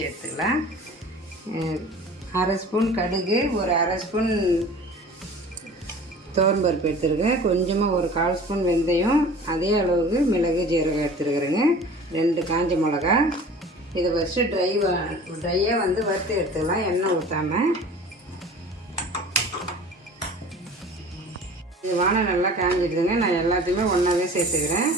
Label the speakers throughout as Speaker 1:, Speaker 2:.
Speaker 1: மசாலா எடுத்துக்கலாம் அரை ஸ்பூன் கடுகு ஒரு அரை ஸ்பூன் துவரம்பருப்பு எடுத்துருக்கேன் கொஞ்சமாக ஒரு கால் ஸ்பூன் வெந்தயம் அதே அளவுக்கு மிளகு ஜீரகம் எடுத்துருக்குறேங்க. ரெண்டு காஞ்ச மிளகா. இதை ஃபஸ்ட்டு ட்ரை ட்ரையாக வந்து வறுத்து எடுத்துக்கலாம் எண்ணெய் ஊற்றாமல் இது வானம் நல்லா காஞ்சிடுதுங்க. நான் எல்லாத்தையுமே ஒன்றாவே சேர்த்துக்கிறேன்.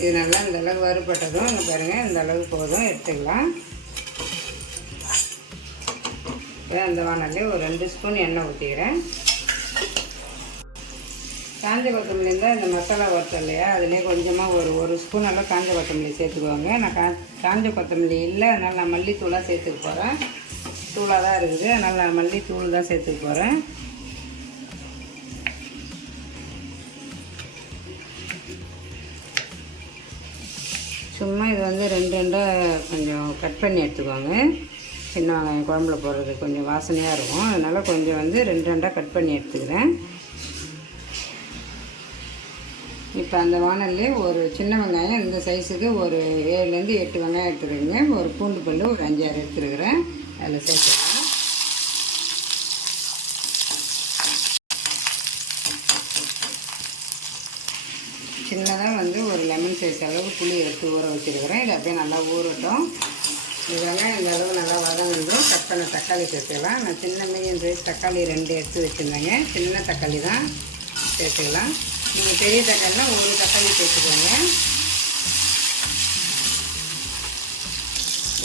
Speaker 1: இது நல்லா இந்த அளவு வறுபட்டதும் இங்கே பாருங்கள் இந்த அளவு போதும் எடுத்துக்கலாம். அந்த வானல்லே ஒரு ரெண்டு ஸ்பூன் எண்ணெய் ஊற்றிக்கிறேன் காஞ்ச கொத்தமல்லி இருந்தால் இந்த மசாலா வறுத்தோம் இல்லையா? அதுலேயே கொஞ்சமாக ஒரு ஒரு ஸ்பூன் அளவு காஞ்ச கொத்தமல்லி சேர்த்துக்குவாங்க நான் கா காஞ்ச கொத்தமல்லி இல்லை அதனால் நான் மல்லித்தூளாக சேர்த்துக்க போகிறேன் தூளாக தான் இருக்குது. அதனால் நான் மல்லித்தூள் தான் சேர்த்துக்க போகிறேன் சும்மா இது வந்து ரெண்டு ரெண்டாக கொஞ்சம் கட் பண்ணி எடுத்துக்கோங்க. சின்ன வெங்காயம் குழம்புல போடுறது கொஞ்சம் வாசனையாக இருக்கும். அதனால் கொஞ்சம் வந்து ரெண்டு ரெண்டாக கட் பண்ணி எடுத்துக்கிறேன். இப்போ அந்த வானல்லே ஒரு சின்ன வெங்காயம் இந்த சைஸுக்கு ஒரு ஏழுலேருந்து எட்டு வெங்காயம் எடுத்துருக்குங்க ஒரு பூண்டு பல்லு ஒரு அஞ்சாறு எடுத்துருக்குறேன் அதில் சேர்த்து சின்னதாக வந்து ஒரு லெமன் சைஸ் அளவு புளி எடுத்து ஊற வச்சுருக்கிறேன். இது அப்படியே நல்லா ஊறட்டும். இது வெங்காயம் இந்த அளவு நல்லா வதங்கிடும் கட் பண்ண தக்காளி சேர்த்துக்கலாம். நான் சின்ன மீடியம் சைஸ் தக்காளி ரெண்டு எடுத்து வச்சுருந்தேங்க. சின்ன தக்காளி தான் சேர்த்துக்கலாம். நீங்கள் பெரிய தக்காளினா ஒரு தக்காளி சேர்த்துக்கோங்க.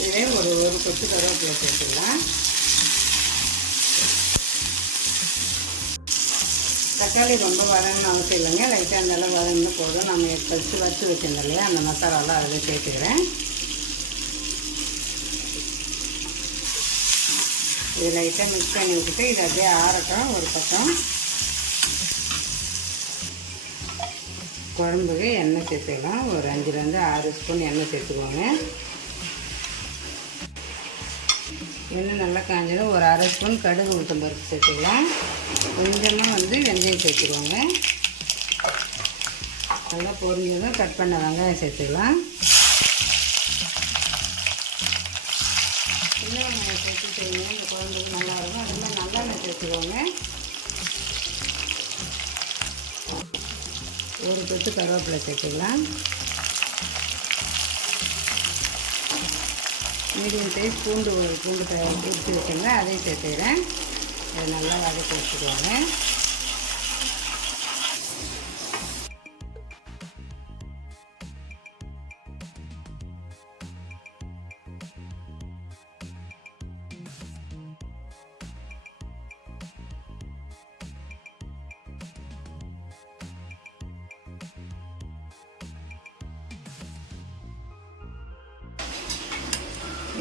Speaker 1: இதே ஒரு ஒரு கொத்து கருவேப்பிலை சேர்த்துக்கலாம். தக்காளி ரொம்ப வரணும்னு அவசியம் இல்லைங்க. லைட்டாக அந்த அளவு போதும். நம்ம கழிச்சு வறுத்து வச்சிருந்தோம் இல்லையா? அந்த மசாலாலாம் அதில் சேர்த்துக்கிறேன். இது லைட்டாக மிக்ஸ் பண்ணி விட்டுட்டு இது அப்படியே ஆறட்டும் ஒரு பக்கம். குழம்புக்கு எண்ணெய் சேர்த்துக்கலாம். ஒரு அஞ்சுலேருந்து ஆறு ஸ்பூன் எண்ணெய் சேர்த்துக்கோங்க. எண்ணெய் நல்லா காஞ்சதும் ஒரு அரை ஸ்பூன் கடுகு உளுத்தம் பருப்பு சேர்த்துக்கலாம். கொஞ்சமாக வந்து வெந்தயம் சேர்த்துக்கோங்க. நல்லா பொரிஞ்சதும் கட் பண்ண வெங்காயம் சேர்த்துக்கலாம். சின்ன வெங்காயம் சேர்த்து செய்யுங்க இந்த குழம்புக்கு நல்லாயிருக்கும் அது மாதிரி நல்லெண்ணெய் சேர்த்துக்கோங்க. ஒரு பத்து கருவேப்பிலை சேர்த்துக்கலாம். மீடியம் சைஸ் பூண்டு பூண்டு எடுத்து வச்சுருங்க அதையும் சேர்த்துக்கிறேன். அதை நல்லா வதக்கி வச்சுக்கோங்க.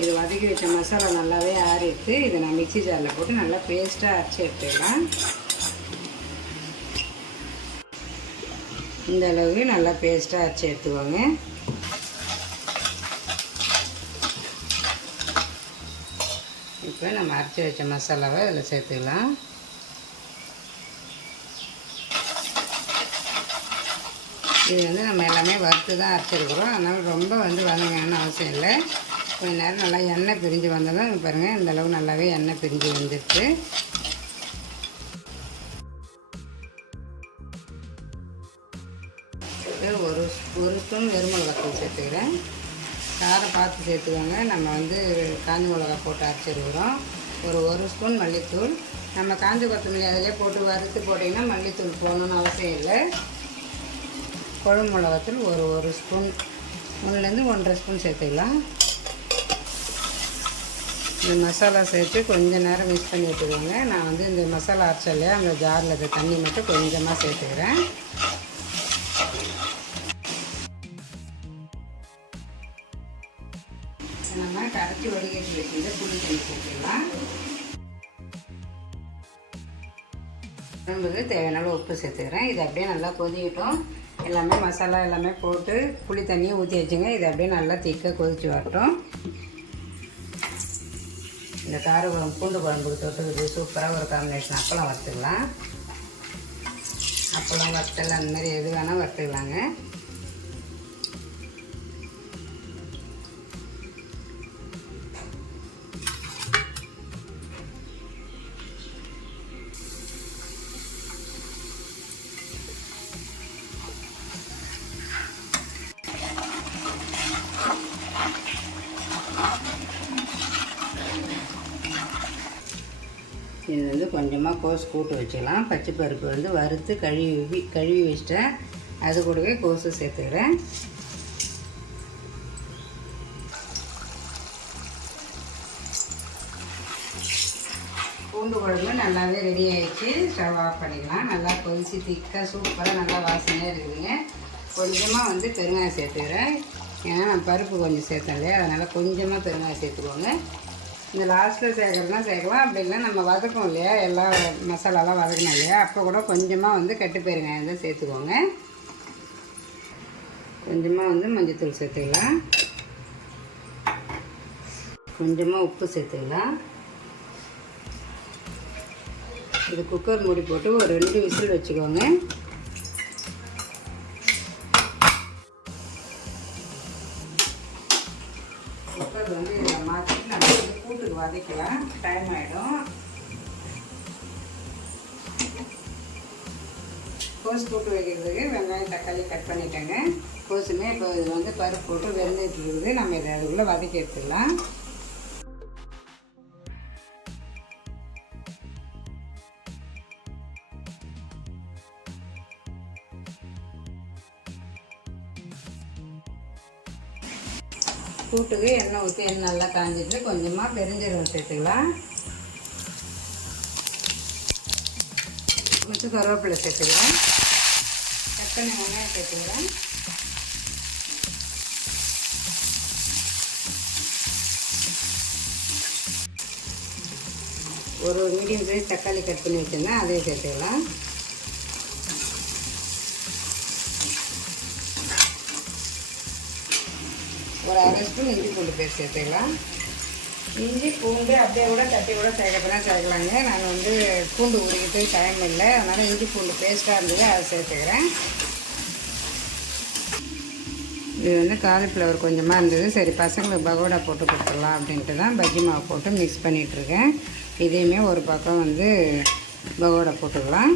Speaker 1: இது வதக்கி வச்ச மசாலா நல்லாவே ஆறிட்டு இதை நான் மிக்ஸி ஜாரில் போட்டு நல்லா பேஸ்ட்டாக அரைச்சி எடுத்துக்கலாம் இந்த அளவுக்கு நல்லா பேஸ்ட்டாக அரைச்சி எடுத்துக்கோங்க. இப்போ நம்ம அரைச்சி வச்ச மசாலாவை இதில் சேர்த்துக்கலாம். இது வந்து நம்ம எல்லாமே வறுத்து தான் அரைச்சிருக்கிறோம். அதனால் ரொம்ப வந்து வதங்கணும்னு அவசியம் இல்லை. கொஞ்ச நேரம் நல்லா எண்ணெய் பிரிஞ்சு வந்ததும் பாருங்கள் இந்தளவு நல்லாவே எண்ணெய் பிரிஞ்சு வந்துடுச்சு ஒரு ஒரு ஸ்பூன் வெறுமிளகாத்தூள் சேர்த்துக்கிறேன். காரம் பார்த்து சேர்த்துக்கோங்க. நம்ம வந்து காஞ்ச மிளகா போட்டு அரைச்சிருக்கிறோம். ஒரு ஒரு ஸ்பூன் மல்லித்தூள். நம்ம காஞ்ச கொத்தமல்லி அதிலே போட்டு வறுத்து போட்டிங்கன்னா மல்லித்தூள் போகணுன்னு அவசியம் இல்லை. குழம்பு மிளகாத்தூள் ஒரு ஒரு ஸ்பூன். ஒன்றுலேருந்து ஒன்றரை ஸ்பூன் சேர்த்துக்கலாம். இந்த மசாலா சேர்த்து கொஞ்சம் நேரம் மிக்ஸ் பண்ணி விட்டுக்கோங்க நான் வந்து இந்த மசாலா அரைச்சல் இல்லையா அந்த ஜாரில் இருக்க தண்ணி மட்டும் கொஞ்சமாக சேர்த்துக்கிறேன். நம்ம கரைச்சி வடிகட்டி வச்சுட்டு புளி தண்ணி சேர்த்துக்கலாம். குழம்புக்கு தேவையான உப்பு சேர்த்துக்கிறேன். இது அப்படியே நல்லா கொதிக்கட்டும். எல்லாமே மசாலா எல்லாமே போட்டு புளி தண்ணியை ஊற்றி வச்சுங்க. இது அப்படியே நல்லா திக்க கொதிச்சு வரட்டும். இந்த கார குழம்பு பூண்டு குழம்புக்கு தொட்டுக்குது சூப்பராக ஒரு காம்பினேஷன் அப்பளம் வறுத்துக்கலாம். அப்பளம் வறுத்தல் அந்த மாதிரி எது வேணால் வறுத்துக்கலாங்க. கொஞ்சமாக கோஸ் கூட்டு வச்சுக்கலாம் பச்சை பருப்பு வந்து வறுத்து கழுவி கழுவி வச்சிட்டேன். அது கூடவே கோஸு சேர்த்துக்கிறேன். பூண்டு குழம்பு நல்லாவே ரெடி ஆகிடுச்சு ஸ்டவ் ஆஃப் பண்ணிக்கலாம். நல்லா கொதிச்சு திக்காக சூப்பராக நல்லா வாசனையாக இருக்குதுங்க. கொஞ்சமாக வந்து பெருங்காயம் சேர்த்துக்கிறேன். ஏன்னா நான் பருப்பு கொஞ்சம் சேர்த்தேன் இல்லையா? அதனால் கொஞ்சமாக பெருங்காயம் சேர்த்துக்கோங்க. இந்த லாஸ்ட்டில் சேர்க்குறதுனா சேர்க்கலாம் அப்படி இல்லை நம்ம வதக்கும் இல்லையா? எல்லா மசாலாலாம் வதக்கணும் இல்லையா? அப்போ கூட கொஞ்சமாக வந்து கட்டு பெருங்காயம் தான் சேர்த்துக்கோங்க. கொஞ்சமாக வந்து மஞ்சத்தூள் சேர்த்துக்கலாம். கொஞ்சமாக உப்பு சேர்த்துக்கலாம். இது குக்கர் மூடி போட்டு ஒரு ரெண்டு விசில் வச்சுக்கோங்க. வந்து வதக்கலாம். டைம் ஆகிடும் கோஸ் போட்டு வைக்கிறதுக்கு வெங்காயம் தக்காளி கட் பண்ணிட்டேங்க. கோஸுமே இப்போ இது வந்து பருப்பு போட்டு வெந்துட்டு இருக்குது நம்ம இதை அதுக்குள்ளே வதக்கி எடுத்துடலாம். கூட்டுக்கு எண்ணெய் ஊற்றி எண்ணெய் நல்லா காஞ்சிட்டு கொஞ்சமாக பெருஞ்சீரகம் சேர்த்துக்கலாம். கொஞ்சம் கருவேப்பிலை சேர்த்துக்கிறேன் தக்காளி வெங்காயம் சேர்த்துக்கிறேன் ஒரு மீடியம் சைஸ் தக்காளி கட் பண்ணி வச்சுருந்தேன் அதையும் சேர்த்துக்கலாம் ஒரு அரை ஸ்பூன் இஞ்சி பூண்டு பேஸ்ட் சேர்த்துக்கலாம். இஞ்சி பூண்டு அப்படியே கூட தட்டி கூட சேர்க்கலாம் சேர்க்கலாங்க நான் வந்து பூண்டு உரிக்கிட்டு டைம் இல்லை. அதனால் இஞ்சி பூண்டு பேஸ்ட்டாக இருந்தது அதை சேர்த்துக்கிறேன். இது வந்து காலிஃப்ளவர் கொஞ்சமாக இருந்தது. சரி பசங்களுக்கு பகோடா போட்டு கொடுத்துடலாம் அப்படின்ட்டு தான் பஜ்ஜி மாவு போட்டு மிக்ஸ் பண்ணிகிட்ருக்கேன் இதையுமே ஒரு பக்கம் வந்து பகோடா போட்டுக்கலாம்.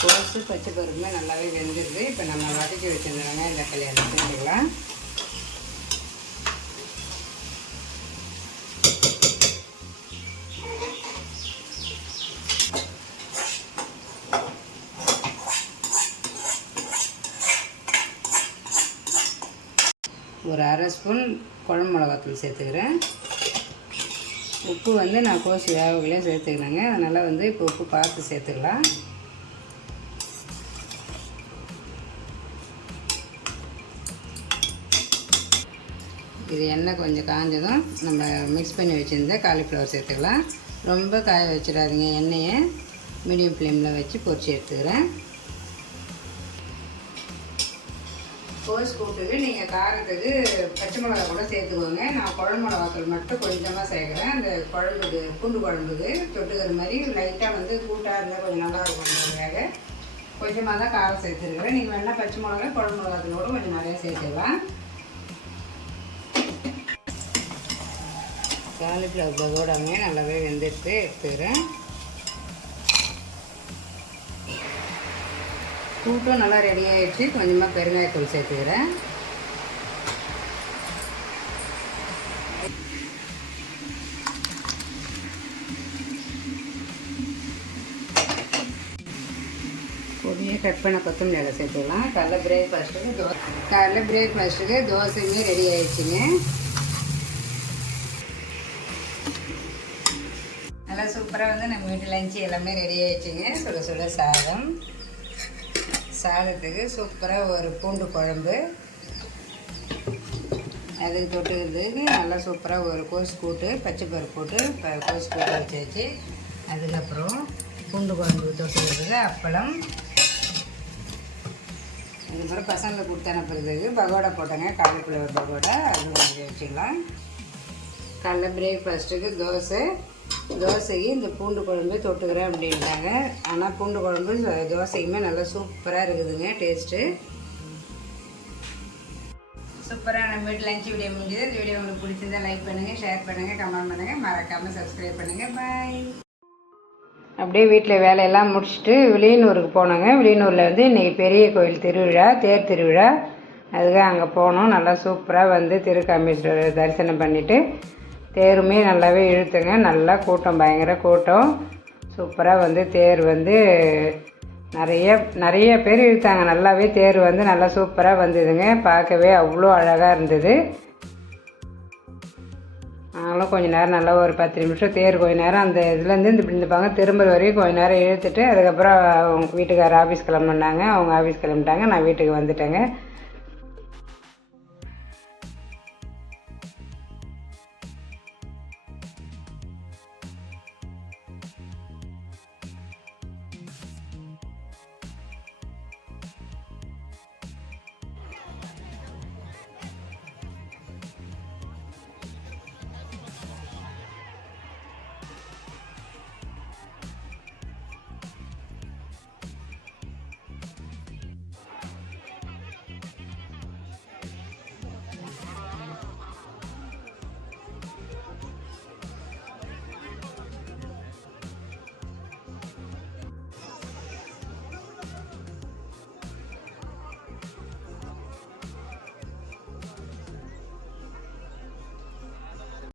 Speaker 1: கோஸு பச்சை பருப்புமே நல்லாவே வெந்துடுது இப்போ நம்ம வதக்கி வச்சிருந்த வெங்காயம் தக்காளி எல்லாம் சேர்த்துக்கலாம். ஒரு அரை ஸ்பூன் குழம்பு மிளகாத்தூள் சேர்த்துக்கிறேன். உப்பு வந்து நான் கோசு வேகவிலே சேர்த்துக்கிறேங்க. அதனால் வந்து இப்போ உப்பு பார்த்து சேர்த்துக்கலாம். இது எண்ணெய் கொஞ்சம் காஞ்சதும் நம்ம மிக்ஸ் பண்ணி வச்சுருந்த காலிஃப்ளவர் சேர்த்துக்கலாம். ரொம்ப காய வச்சிடாதீங்க எண்ணெயை மீடியம் ஃப்ளேமில் வச்சு பொரிச்சு எடுத்துக்கிறேன். கோஸ் கூட்டுக்கு நீங்கள் காரத்துக்கு பச்சை மிளகா கூட சேர்த்துக்கோங்க. நான் குழம்பு மிளகாத்தூள் மட்டும் கொஞ்சமாக சேர்க்குறேன். அந்த குழம்புக்கு பூண்டு குழம்புக்கு தொட்டுக்கிற மாதிரி லைட்டாக வந்து கூட்டாக இருந்தால் கொஞ்சம் நல்லா இருக்கும்ன்றதுக்காக கொஞ்சமாக தான் காரம் சேர்த்துருக்குறேன். நீங்கள் வேணால் பச்சை மிளகா குழம்பு மிளகாத்தூள் கூட கொஞ்சம் நிறையா சேர்த்துக்கலாம். காலிஃப்ளவர் பகோடாமே நல்லாவே வெந்துட்டு எடுத்துக்கிறேன் கூட்டும் நல்லா ரெடி ஆகிடுச்சு கொஞ்சமாக பெருங்காயத்தூள் சேர்த்துக்கிறேன் பொடியை கட் பண்ண கொத்தமல்லி இலை சேர்த்துக்கலாம் காலைல பிரேக்ஃபாஸ்ட்டுக்கு தோ காலைல பிரேக்ஃபாஸ்ட்டுக்கு தோசையுமே ரெடி ஆகிடுச்சிங்க நல்லா சூப்பராக வந்து நம்ம வீட்டு லஞ்சு எல்லாமே ரெடி ஆயிடுச்சுங்க. சுட சுட சாதம். சாதத்துக்கு சூப்பராக ஒரு பூண்டு குழம்பு. அதுக்கு தொட்டுக்கிறதுக்கு நல்லா சூப்பராக ஒரு கோஸ் கூட்டு பச்சை பருப்பு போட்டு ப- கோஸ் கூட்டு வச்சாச்சு. அதுக்கப்புறம் பூண்டு குழம்பு தொட்டுக்கிறதுக்கு அப்பளம். அதுக்கப்புறம் பசங்களை கொடுத்து அனுப்புறதுக்கு பகோடா போட்டேங்க. காலிஃப்ளவர் பகோடா. அது வாங்கி வச்சுக்கலாம். காலைல பிரேக்ஃபாஸ்ட்டுக்கு தோசை. தோசைக்கு இந்த பூண்டு குழம்பு தொட்டுக்கிறேன் அப்படின்ட்டாங்க. ஆனால் பூண்டு குழம்பு தோசையுமே நல்லா சூப்பராக இருக்குதுங்க டேஸ்ட்டு. சூப்பராக நம்ம வீட்டு லஞ்ச் வீடியோ முடிஞ்சது. இந்த வீடியோ உங்களுக்கு பிடிச்சிருந்தா லைக் பண்ணுங்கள் ஷேர் பண்ணுங்கள் கமெண்ட் பண்ணுங்கள் மறக்காமல் சப்ஸ்கிரைப் பண்ணுங்கள் பாய் அப்படியே வீட்டில் வேலையெல்லாம் முடிச்சுட்டு விளியனூருக்கு போனோங்க. விளியனூரில் வந்து இன்றைக்கி பெரிய கோயில் திருவிழா தேர் திருவிழா. அதுக்காக அங்கே போனோம். நல்லா சூப்பராக வந்து திருக்காமீஸ்வரர் தரிசனம் பண்ணிவிட்டு தேருமே நல்லாவே இழுத்துங்க. நல்லா கூட்டம் பயங்கர கூட்டம். சூப்பராக வந்து தேர் வந்து நிறைய நிறைய பேர் இழுத்தாங்க. நல்லாவே தேர் வந்து நல்லா சூப்பராக வந்ததுங்க. பார்க்கவே அவ்வளோ அழகாக இருந்தது. நாங்களும் கொஞ்சம் நேரம் நல்லா ஒரு பத்து நிமிஷம் தேர் கொஞ்ச நேரம் அந்த இதுலேருந்து இந்த இந்த திரும்ப வரையும் கொஞ்ச நேரம் இழுத்துட்டு அதுக்கப்புறம் அவங்க வீட்டுக்காரர் ஆஃபீஸ் கிளம்புனாங்க. அவங்க ஆஃபீஸ் கிளம்பிட்டாங்க. நான் வீட்டுக்கு வந்துட்டேங்க.